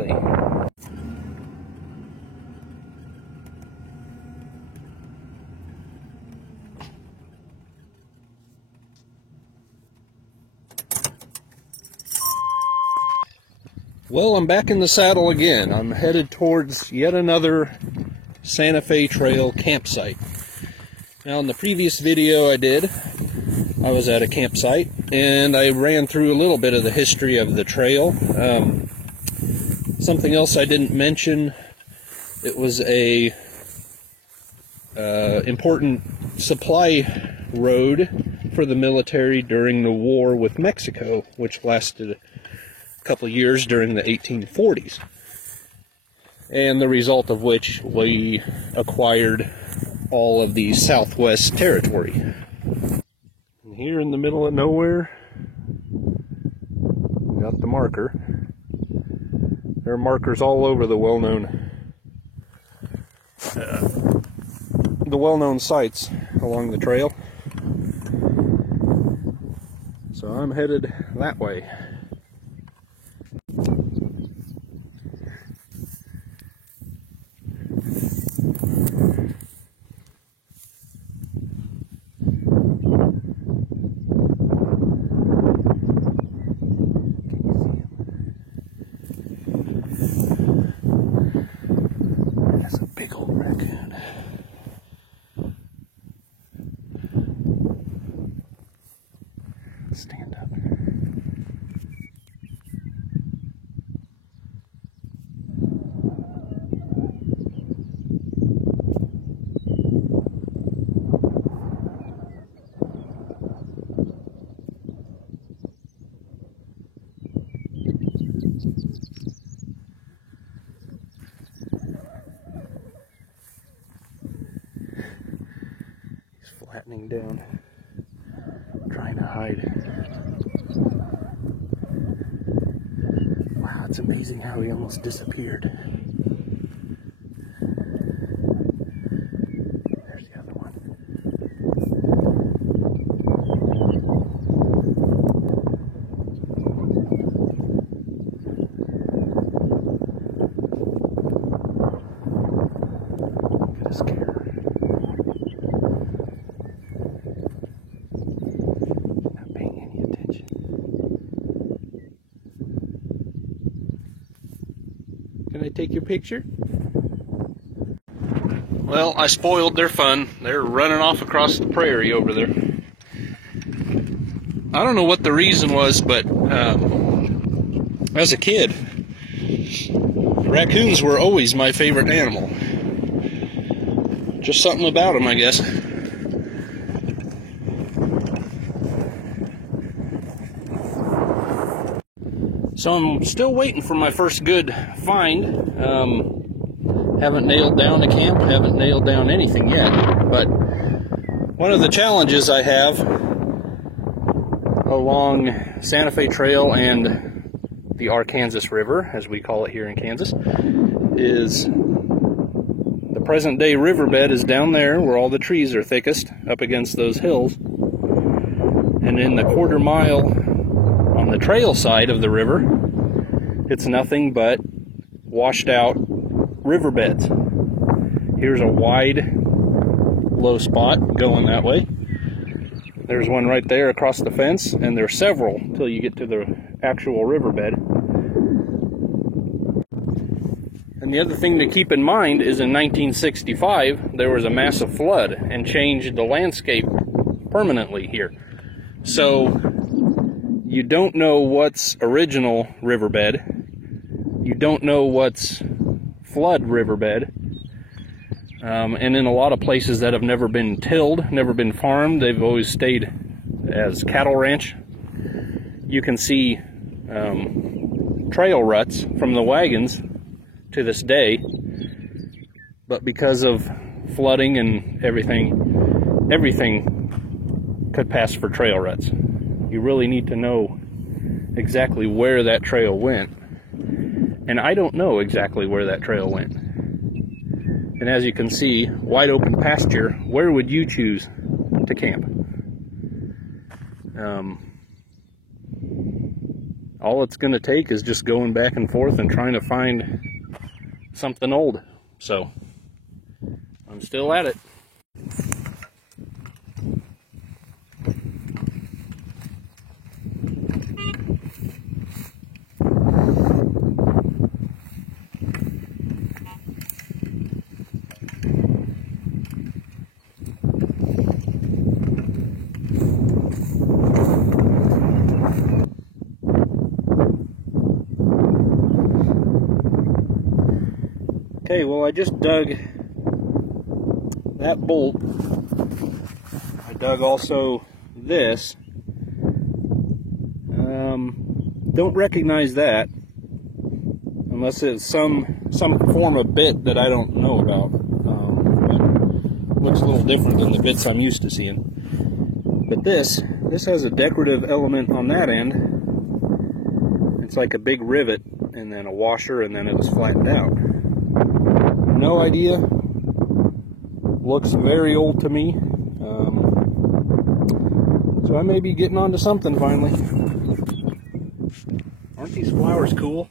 Valley. Well, I'm back in the saddle again. I'm headed towards yet another Santa Fe Trail campsite. Now, in the previous video I was at a campsite, and I ran through a little bit of the history of the trail. Something else I didn't mention, it was a important supply road for the military during the war with Mexico, which lasted a couple of years during the 1840s, and the result of which we acquired all of the Southwest Territory. And here in the middle of nowhere, we got the marker. There are markers all over the well-known sites along the trail. So I'm headed that way. Stand up. He's flattening down, trying to hide. Wow, it's amazing how he almost disappeared. There's the other one. Got a scare. Can I take your picture? Well, I spoiled their fun. They're running off across the prairie over there. I don't know what the reason was, but as a kid, raccoons were always my favorite animal. Just something about them, I guess. So I'm still waiting for my first good find. Haven't nailed down a camp, haven't nailed down anything yet. But one of the challenges I have along Santa Fe Trail and the Arkansas River, as we call it here in Kansas, is the present day riverbed is down there where all the trees are thickest, up against those hills. And in the quarter mile on the trail side of the river, it's nothing but washed out riverbeds. Here's a wide, low spot going that way. There's one right there across the fence, and there's several until you get to the actual riverbed. And the other thing to keep in mind is in 1965, there was a massive flood and changed the landscape permanently here. So you don't know what's original riverbed. You don't know what's flood riverbed. And in a lot of places that have never been tilled, never been farmed, they've always stayed as cattle ranch. You can see trail ruts from the wagons to this day. But because of flooding and everything could pass for trail ruts. You really need to know exactly where that trail went. And I don't know exactly where that trail went. And as you can see, wide open pasture, where would you choose to camp? all it's going to take is just going back and forth and trying to find something old. So I'm still at it. Okay, well, I just dug that bolt. I dug also this. Don't recognize that unless it's some form of bit that I don't know about. Looks a little different than the bits I'm used to seeing. But this has a decorative element on that end. It's like a big rivet and then a washer, and then it was flattened out. No idea. Looks very old to me. So I may be getting onto something finally. Aren't these flowers cool?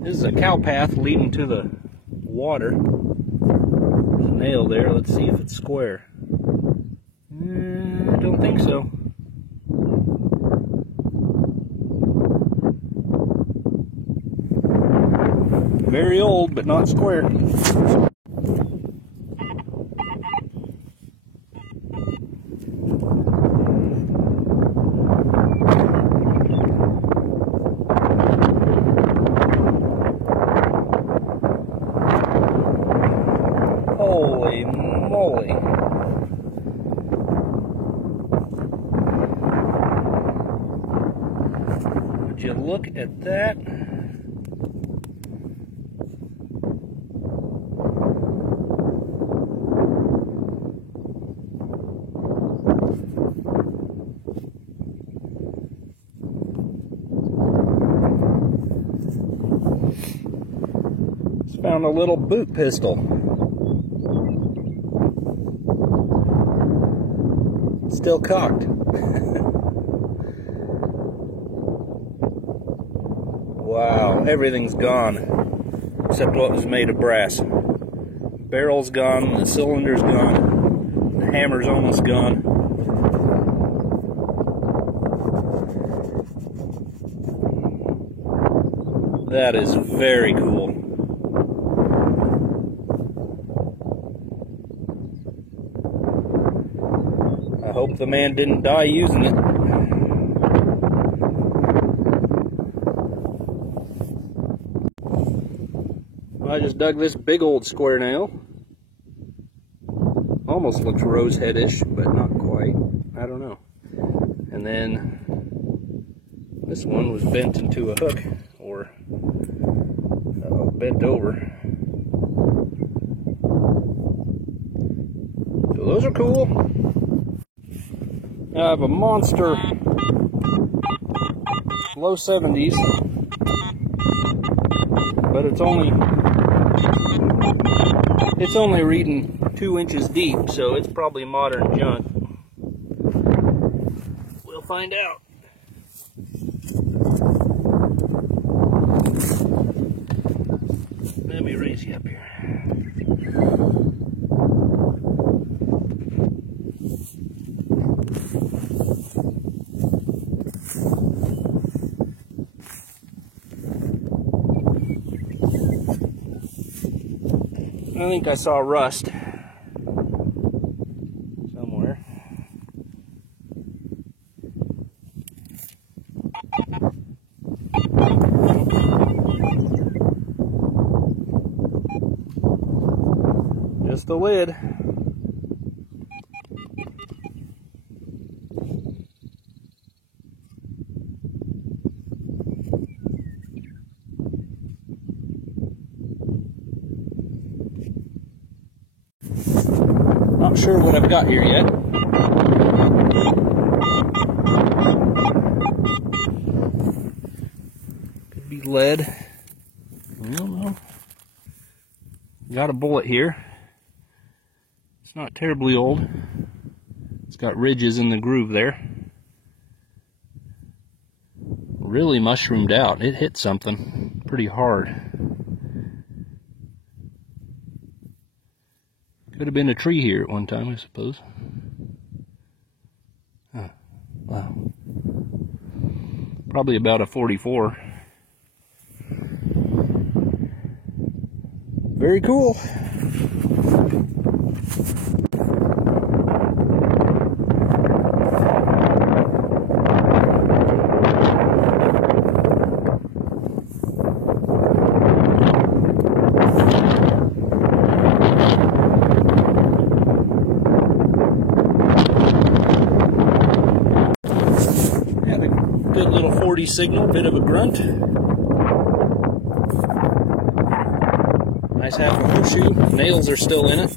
This is a cow path leading to the water. There's a nail there. Let's see if it's square. I don't think so. Very old, but not square. Holy moly. Would you look at that? Found a little boot pistol. Still cocked. Wow, everything's gone except what was made of brass. Barrel's gone, the cylinder's gone, the hammer's almost gone. That is very cool. I hope the man didn't die using it. I just dug this big old square nail. Almost looks roseheadish, but not quite. I don't know. And then this one was bent into a hook, or bent over. So those are cool. I have a monster low 70s, but it's only reading 2 inches deep, so it's probably modern junk. We'll find out. Let me raise you up here. I think I saw rust somewhere. Just the lid. Not sure what I've got here yet. Could be lead. I don't know. Got a bullet here. It's not terribly old. It's got ridges in the groove there. Really mushroomed out. It hit something pretty hard. Could have been a tree here at one time, I suppose. Huh. Wow. Probably about a 44. Very cool. Good little 40 signal, bit of a grunt. Nice half a horseshoe. Nails are still in it.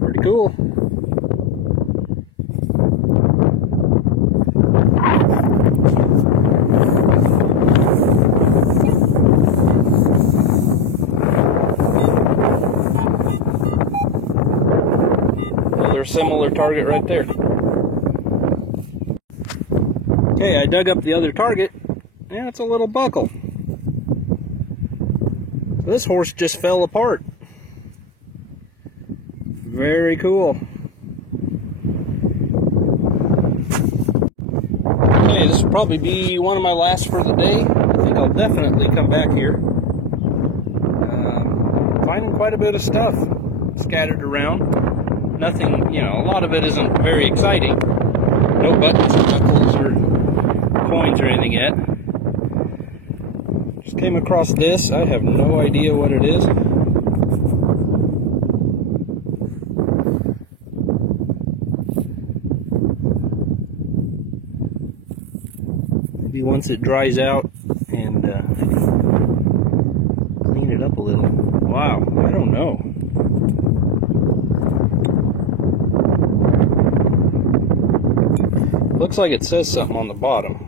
Pretty cool. Another similar target right there. Okay, I dug up the other target. Yeah, it's a little buckle. This horse just fell apart. Very cool. Okay, this will probably be one of my last for the day. I think I'll definitely come back here. Finding quite a bit of stuff scattered around. Nothing, you know, a lot of it isn't very exciting. No buttons or buckles or coins or anything yet. Just came across this. I have no idea what it is. Maybe once it dries out and clean it up a little. Wow, I don't know. Looks like it says something on the bottom.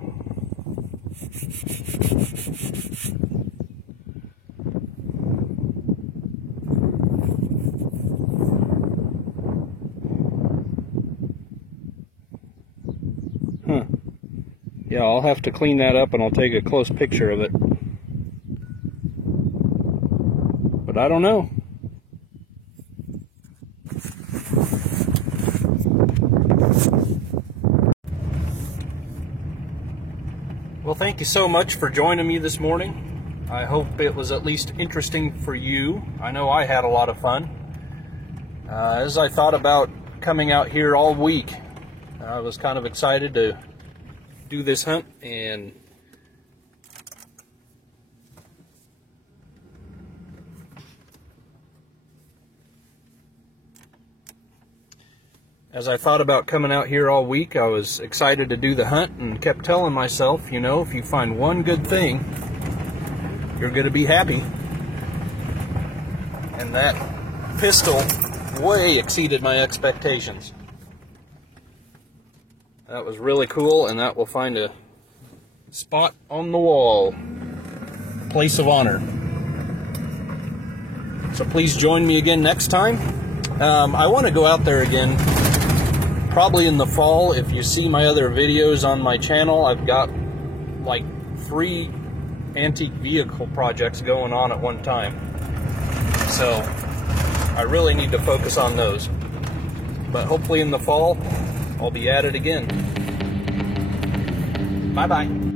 Huh. Yeah, I'll have to clean that up and I'll take a close picture of it. But I don't know. Well, thank you so much for joining me this morning. I hope it was at least interesting for you. I know I had a lot of fun. As I thought about coming out here all week, I was kind of excited to do this hunt, and as I thought about coming out here all week, I was excited to do the hunt and kept telling myself, you know, if you find one good thing, you're going to be happy. And that pistol way exceeded my expectations. That was really cool, and that will find a spot on the wall. Place of honor. So please join me again next time. I want to go out there again probably in the fall. If you see my other videos on my channel, I've got like 3 antique vehicle projects going on at one time. So I really need to focus on those. But hopefully in the fall, I'll be at it again. Bye-bye.